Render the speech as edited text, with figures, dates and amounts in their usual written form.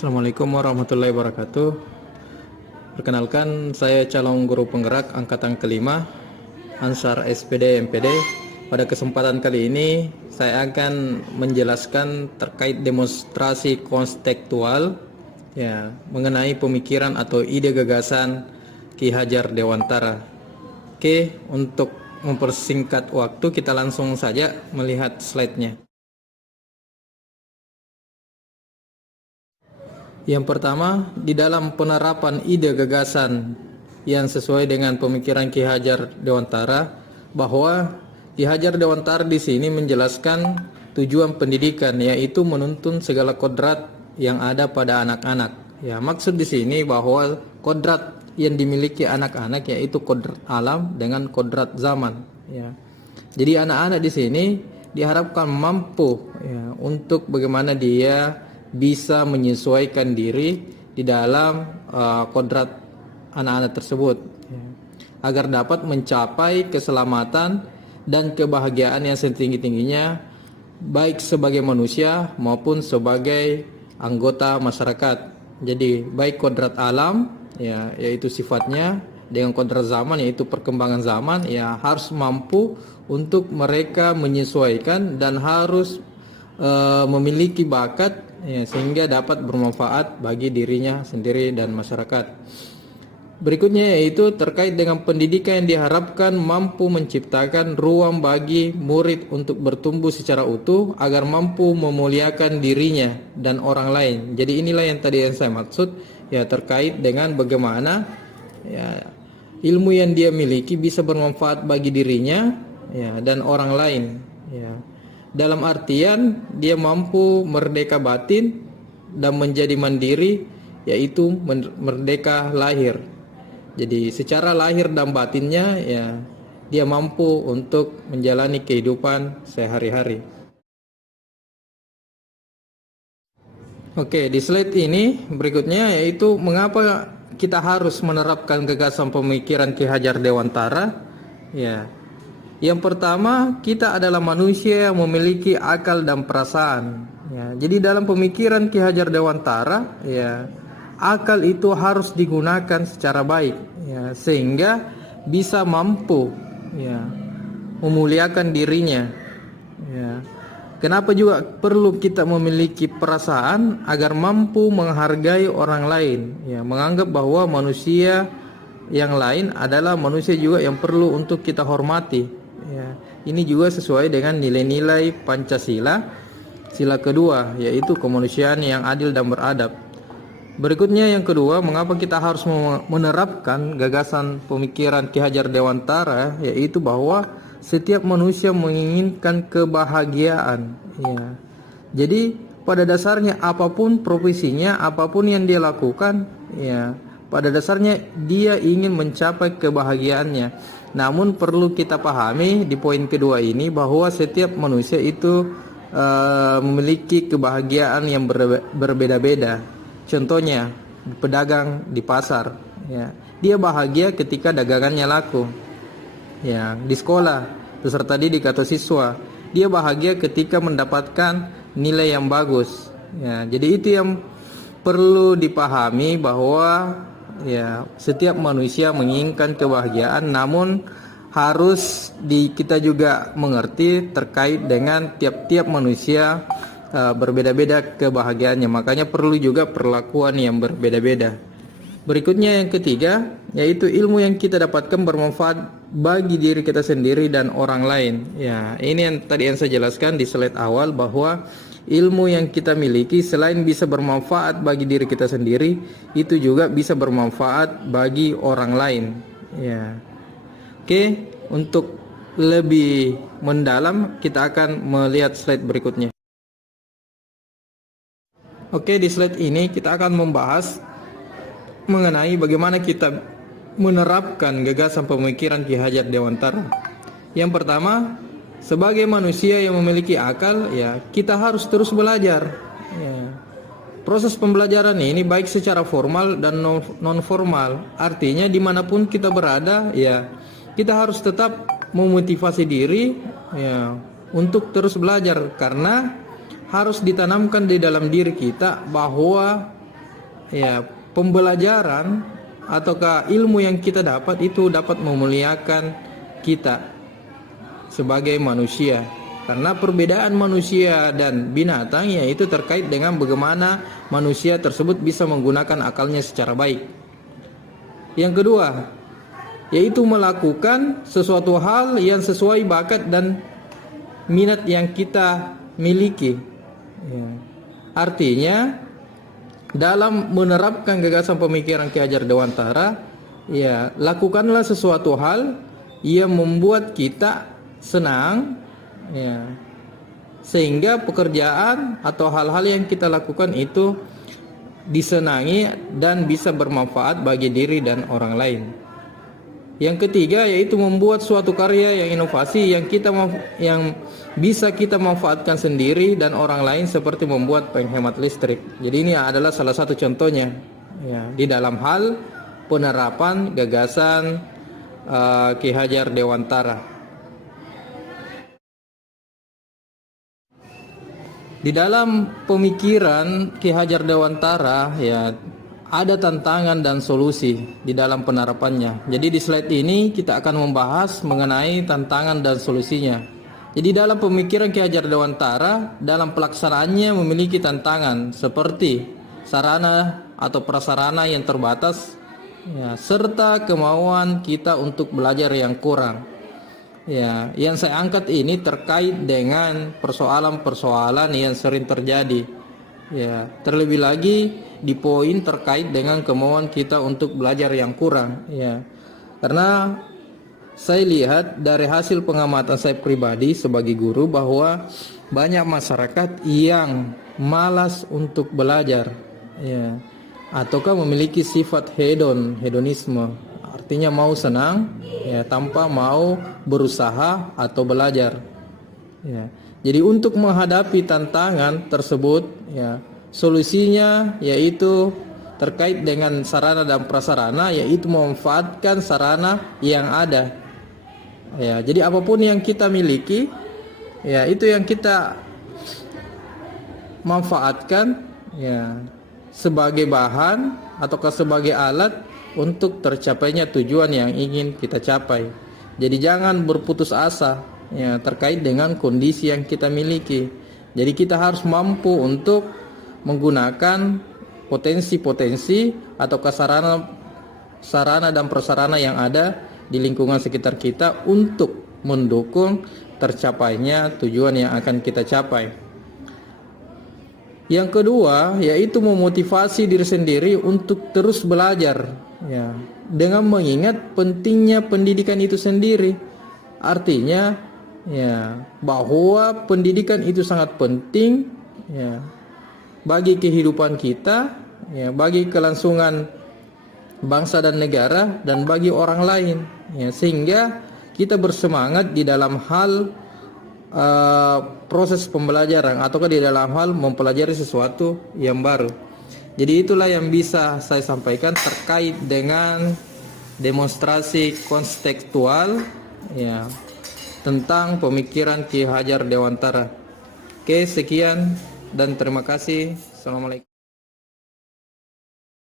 Assalamualaikum warahmatullahi wabarakatuh. Perkenalkan, saya calon guru penggerak angkatan kelima Ansar SPD MPD. Pada kesempatan kali ini saya akan menjelaskan terkait demonstrasi konstekstual mengenai pemikiran atau ide gagasan Ki Hajar Dewantara. Oke, untuk mempersingkat waktu kita langsung saja melihat slide-nya. Yang pertama, di dalam penerapan ide gagasan yang sesuai dengan pemikiran Ki Hajar Dewantara, bahwa Ki Hajar Dewantara di sini menjelaskan tujuan pendidikan, yaitu menuntun segala kodrat yang ada pada anak-anak. Ya, maksud di sini bahwa kodrat yang dimiliki anak-anak yaitu kodrat alam dengan kodrat zaman. Ya. Jadi anak-anak di sini diharapkan mampu untuk bagaimana dia bisa menyesuaikan diri di dalam kodrat anak-anak tersebut, agar dapat mencapai keselamatan dan kebahagiaan yang setinggi-tingginya, baik sebagai manusia maupun sebagai anggota masyarakat. Jadi baik kodrat alam yaitu sifatnya, dengan kodrat zaman yaitu perkembangan zaman, harus mampu untuk mereka menyesuaikan dan harus memiliki bakat sehingga dapat bermanfaat bagi dirinya sendiri dan masyarakat. Berikutnya yaitu terkait dengan pendidikan yang diharapkan mampu menciptakan ruang bagi murid untuk bertumbuh secara utuh agar mampu memuliakan dirinya dan orang lain. Jadi inilah yang tadi yang saya maksud, terkait dengan bagaimana ilmu yang dia miliki bisa bermanfaat bagi dirinya dan orang lain. Dalam artian dia mampu merdeka batin dan menjadi mandiri, yaitu merdeka lahir. Jadi secara lahir dan batinnya dia mampu untuk menjalani kehidupan sehari-hari. Oke, di slide ini berikutnya yaitu mengapa kita harus menerapkan gagasan pemikiran Ki Hajar Dewantara. Yang pertama, kita adalah manusia yang memiliki akal dan perasaan. Jadi dalam pemikiran Ki Hajar Dewantara, akal itu harus digunakan secara baik, sehingga bisa mampu memuliakan dirinya. Kenapa juga perlu kita memiliki perasaan agar mampu menghargai orang lain, menganggap bahwa manusia yang lain adalah manusia juga yang perlu untuk kita hormati. Ini juga sesuai dengan nilai-nilai Pancasila, sila kedua, yaitu kemanusiaan yang adil dan beradab. Berikutnya yang kedua, mengapa kita harus menerapkan gagasan pemikiran Ki Hajar Dewantara, yaitu bahwa setiap manusia menginginkan kebahagiaan. Jadi pada dasarnya apapun profesinya, apapun yang dia lakukan, pada dasarnya dia ingin mencapai kebahagiaannya. Namun perlu kita pahami di poin kedua ini bahwa setiap manusia itu memiliki kebahagiaan yang berbeda-beda. Contohnya pedagang di pasar, dia bahagia ketika dagangannya laku. Di sekolah, peserta didik atau siswa, dia bahagia ketika mendapatkan nilai yang bagus. Jadi itu yang perlu dipahami bahwa setiap manusia menginginkan kebahagiaan, namun harus kita juga mengerti terkait dengan tiap-tiap manusia berbeda-beda kebahagiaannya. Makanya perlu juga perlakuan yang berbeda-beda. Berikutnya yang ketiga, yaitu ilmu yang kita dapatkan bermanfaat bagi diri kita sendiri dan orang lain. Ini yang tadi yang saya jelaskan di slide awal, bahwa ilmu yang kita miliki selain bisa bermanfaat bagi diri kita sendiri, itu juga bisa bermanfaat bagi orang lain. Oke, untuk lebih mendalam kita akan melihat slide berikutnya. Oke, di slide ini kita akan membahas mengenai bagaimana kita menerapkan gagasan pemikiran Ki Hajar Dewantara. Yang pertama, sebagai manusia yang memiliki akal, kita harus terus belajar. Proses pembelajaran ini baik secara formal dan non formal. Artinya dimanapun kita berada, kita harus tetap memotivasi diri untuk terus belajar, karena harus ditanamkan di dalam diri kita bahwa ya pembelajaran ataukah ilmu yang kita dapat itu dapat memuliakan kita sebagai manusia. Karena perbedaan manusia dan binatang yaitu terkait dengan bagaimana manusia tersebut bisa menggunakan akalnya secara baik. Yang kedua, yaitu melakukan sesuatu hal yang sesuai bakat dan minat yang kita miliki. Ya. Artinya dalam menerapkan gagasan pemikiran Ki Hajar Dewantara, ya lakukanlah sesuatu hal yang membuat kita senang, ya, sehingga pekerjaan atau hal-hal yang kita lakukan itu disenangi dan bisa bermanfaat bagi diri dan orang lain. Yang ketiga yaitu membuat suatu karya yang inovasi yang bisa kita manfaatkan sendiri dan orang lain, seperti membuat penghemat listrik. Jadi ini adalah salah satu contohnya, ya, di dalam hal penerapan gagasan Ki Hajar Dewantara. Di dalam pemikiran Ki Hajar Dewantara, ya, ada tantangan dan solusi di dalam penerapannya. Jadi di slide ini kita akan membahas mengenai tantangan dan solusinya. Jadi dalam pemikiran Ki Hajar Dewantara, dalam pelaksanaannya memiliki tantangan seperti sarana atau prasarana yang terbatas, ya, serta kemauan kita untuk belajar yang kurang. Ya, yang saya angkat ini terkait dengan persoalan-persoalan yang sering terjadi. Ya, terlebih lagi di poin terkait dengan kemauan kita untuk belajar yang kurang. Ya, karena saya lihat dari hasil pengamatan saya pribadi sebagai guru bahwa banyak masyarakat yang malas untuk belajar, ya, ataukah memiliki sifat hedonisme. Artinya mau senang, ya, tanpa mau berusaha atau belajar. Ya. Jadi untuk menghadapi tantangan tersebut, ya, solusinya yaitu terkait dengan sarana dan prasarana, yaitu memanfaatkan sarana yang ada. Ya, jadi apapun yang kita miliki, ya, itu yang kita manfaatkan, ya, sebagai bahan ataukah sebagai alat untuk tercapainya tujuan yang ingin kita capai. Jadi jangan berputus asa, ya, terkait dengan kondisi yang kita miliki. Jadi kita harus mampu untuk menggunakan potensi-potensi atau sarana dan prasarana yang ada di lingkungan sekitar kita untuk mendukung tercapainya tujuan yang akan kita capai. Yang kedua yaitu memotivasi diri sendiri untuk terus belajar, ya, dengan mengingat pentingnya pendidikan itu sendiri. Artinya, ya, bahwa pendidikan itu sangat penting, ya, bagi kehidupan kita, ya, bagi kelangsungan bangsa dan negara dan bagi orang lain, ya, sehingga kita bersemangat di dalam hal proses pembelajaran ataukah di dalam hal mempelajari sesuatu yang baru. Jadi itulah yang bisa saya sampaikan terkait dengan demonstrasi kontekstual, ya, tentang pemikiran Ki Hajar Dewantara. Oke, sekian dan terima kasih. Assalamualaikum.